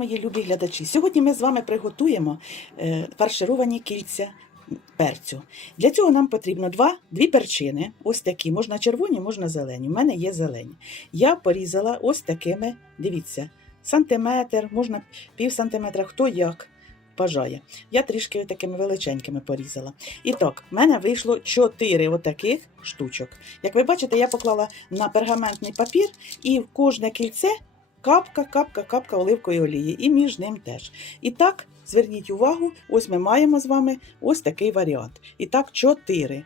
Мої любі глядачі, сьогодні ми з вами приготуємо е, фаршировані кільця перцю. Для цього нам потрібно два, дві перчини, ось такі, можна червоні, можна зелені. У мене є зелені. Я порізала ось такими, дивіться, сантиметр, можна пів сантиметра, хто як бажає. Я трішки такими величенькими порізала. І так, в мене вийшло 4 отаких штучок. Як ви бачите, я поклала на пергаментний папір і в кожне кільце капка, капка, капка оливкової олії, і між ним теж. І так, зверніть увагу, ось ми маємо з вами ось такий варіант. І так, чотири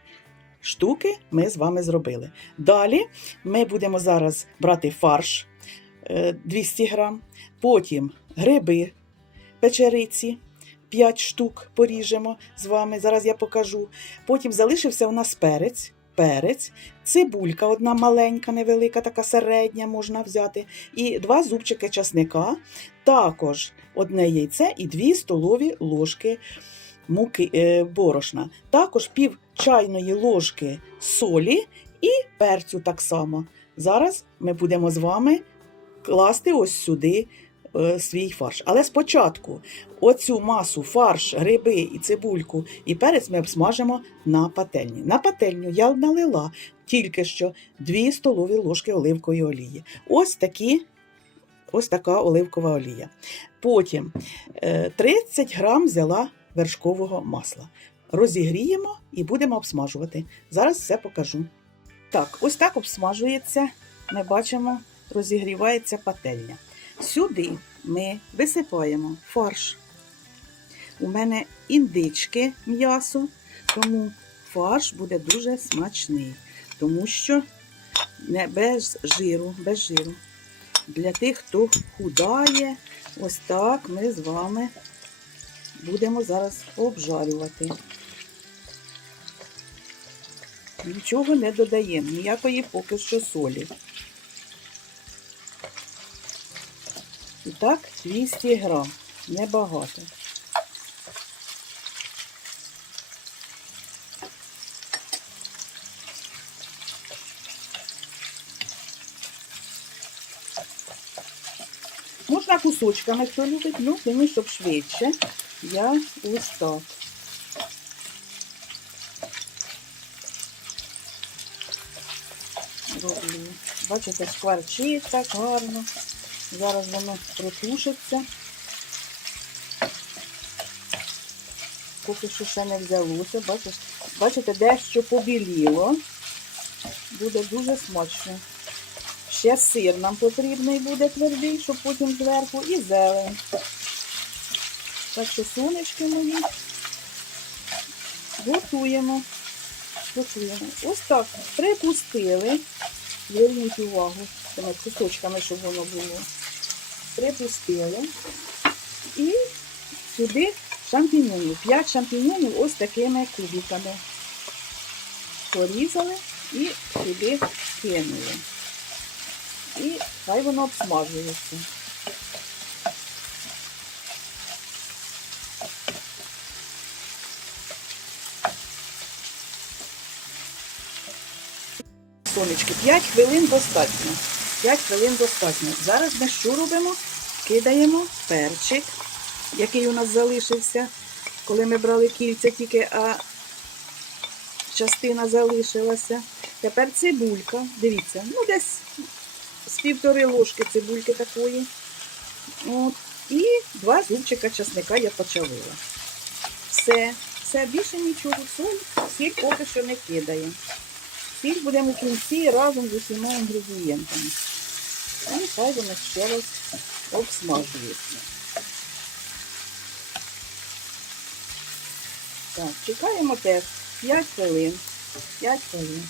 штуки ми з вами зробили. Далі ми будемо зараз брати фарш е, 200 грам, потім гриби, печериці. 5 штук поріжемо з вами. Зараз я покажу. Потім залишився у нас перець, перець, цибулька, одна маленька, невелика, така середня можна взяти, і два зубчики часника, також одне яйце і дві столові ложки муки, е, борошна, також пів чайної ложки солі і перцю так само. Зараз ми будемо з вами класти ось сюди свій фарш. Але спочатку оцю масу, фарш, гриби і цибульку і перець ми обсмажимо на пательні. На пательню я налила тільки що 2 столові ложки оливкової олії. Ось такі. Ось така оливкова олія. Потім е, 30 грам взяла вершкового масла. Розігріємо і будемо обсмажувати. Зараз все покажу. Так, ось так обсмажується. Ми бачимо, розігрівається пательня. Сюди ми висипаємо фарш. У мене індички м'ясо, тому фарш буде дуже смачний, тому що не без жиру, без жиру. Для тих, хто худає, ось так ми з вами будемо зараз обжарювати. Нічого не додаємо, ніякої поки що солі. І так, 200 грам, небагато. Можна кусочками, хто любить, ну, мені, щоб швидше, я ось так. Роблю. Бачите, шкварчить так гарно. Зараз воно протушиться. Поки що ще не взялося. Бачите, бачите, дещо побіліло. Буде дуже смачно. Ще сир нам потрібний буде твердий, щоб потім зверху і зелень. Так що сонечки мої готуємо. Готуємо. Ось так припустили. Зверніть увагу цими кусочками, щоб воно було. Припустили. І сюди шампіньонів. 5 шампіньонів ось такими кубиками. Порізали і сюди кинули. І хай воно обсмажується. Сонечки, 5 хвилин достатньо. 5 хвилин достатньо. Зараз ми що робимо? Кидаємо перчик, який у нас залишився, коли ми брали кільця тільки, а частина залишилася. Тепер цибулька. Дивіться, ну десь з півтори ложки цибульки такої. От. І два зубчика часника я почавила. Все, все, більше нічого. Соль, сіль поки що не кидаємо. Сіль будемо в кінці разом з усіма інгредієнтами. І хай воно ще раз обсмажується. Так, чекаємо теж 5 хвилин. 5 хвилин.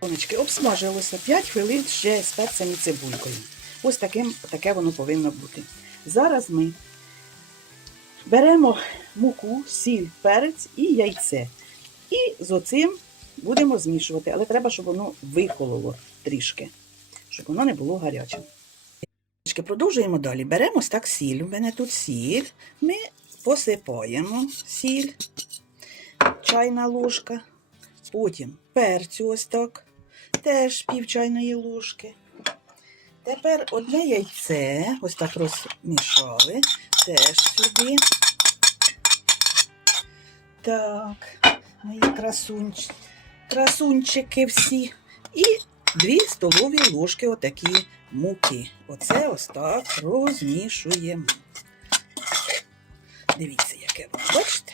Сонечки, обсмажилося 5 хвилин ще з перцем і цибулькою. Ось таким, таке воно повинно бути. Зараз ми беремо муку, сіль, перець і яйце. І з оцим будемо змішувати, але треба, щоб воно вихололо трішки, щоб воно не було гарячим. Продовжуємо далі. Беремо так сіль. У мене тут сіль. Ми посипаємо сіль, чайна ложка. Потім перцю ось так, теж пів чайної ложки. Тепер одне яйце, ось так розмішали, теж сюди. Так, мої красунч... красунчики всі. І дві столові ложки отакі муки. Оце ось так розмішуємо. Дивіться, яке воно, бачите?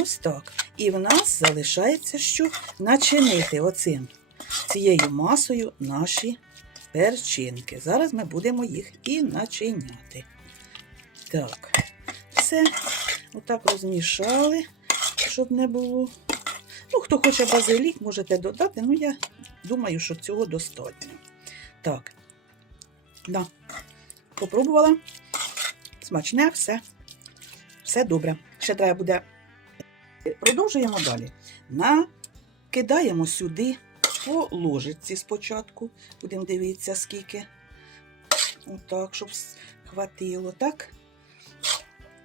Ось так. І в нас залишається, що начинити оцим цією масою наші перчинки. Зараз ми будемо їх і начиняти. Так, все. Отак розмішали, щоб не було. Ну, хто хоче базилік, можете додати. Ну, я думаю, що цього достатньо. Так. Да. Попробувала. Смачне все. Все добре. Ще треба буде. Продовжуємо далі. Накидаємо сюди по ложиці спочатку. Будемо дивитися, скільки. Отак, щоб хватило, так?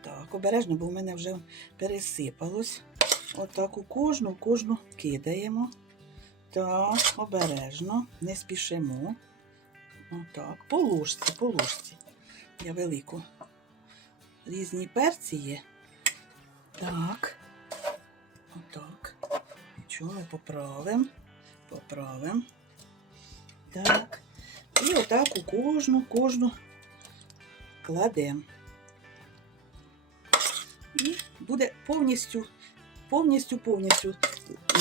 Так, обережно, бо в мене вже пересипалось. Отак у кожну, у кожну кидаємо. Так, обережно, не спішимо. Отак, по ложці, по ложці. Я велику. Різні перці є. Так. Отак. Нічого ми поправимо. Поправимо. Так. І отак у кожну, кожну кладемо. І буде повністю, повністю, повністю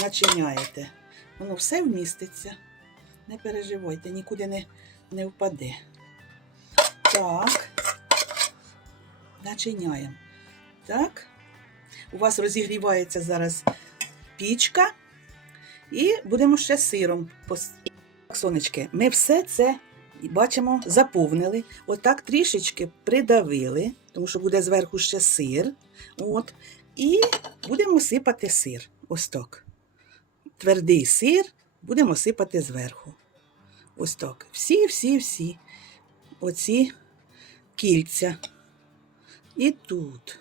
начиняєте. Воно все вміститься. Не переживайте, нікуди не, не впаде. Так. Начиняємо. Так. У вас розігрівається зараз пічка. І будемо ще сиром. Так, Сонечки, ми все це бачимо, заповнили. Отак трішечки придавили, тому що буде зверху ще сир. От. І будемо сипати сир. Ось так. Твердий сир будемо сипати зверху. Ось так. Всі, всі, всі. Оці кільця. І тут.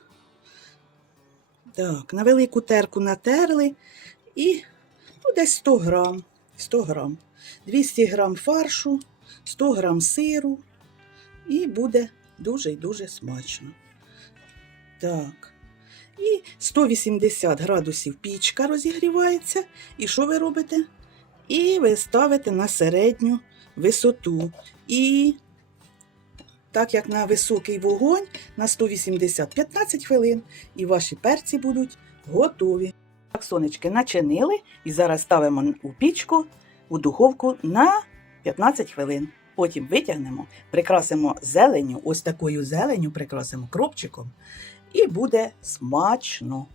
Так, на велику терку натерли і ну, десь 100 грам. 100 грам. 200 грам фаршу, 100 грам сиру. І буде дуже і дуже смачно. Так. І 180 градусів пічка розігрівається. І що ви робите? І ви ставите на середню висоту. І так як на високий вогонь на 180 15 хвилин, і ваші перці будуть готові. Так, сонечки начинили і зараз ставимо у пічку у духовку на 15 хвилин. Потім витягнемо, прикрасимо зеленю, ось такою зеленю прикрасимо кропчиком, і буде смачно.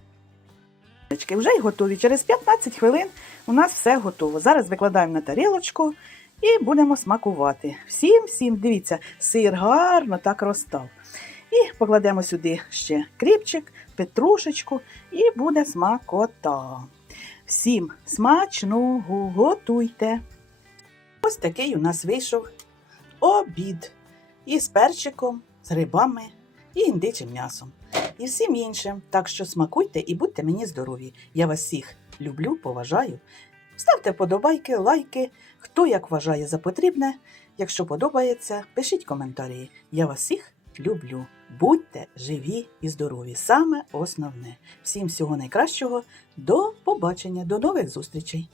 Вже й готові. Через 15 хвилин у нас все готово. Зараз викладаємо на тарілочку і будемо смакувати. Всім, всім, дивіться, сир гарно так розстав. І покладемо сюди ще кріпчик, петрушечку, і буде смакота. Всім смачного готуйте. Ось такий у нас вийшов обід із перчиком, з грибами і індичим м'ясом. І всім іншим. Так що смакуйте і будьте мені здорові. Я вас всіх люблю, поважаю. Ставте вподобайки, лайки, хто як вважає за потрібне. Якщо подобається, пишіть коментарі. Я вас всіх люблю. Будьте живі і здорові. Саме основне. Всім всього найкращого. До побачення, до нових зустрічей!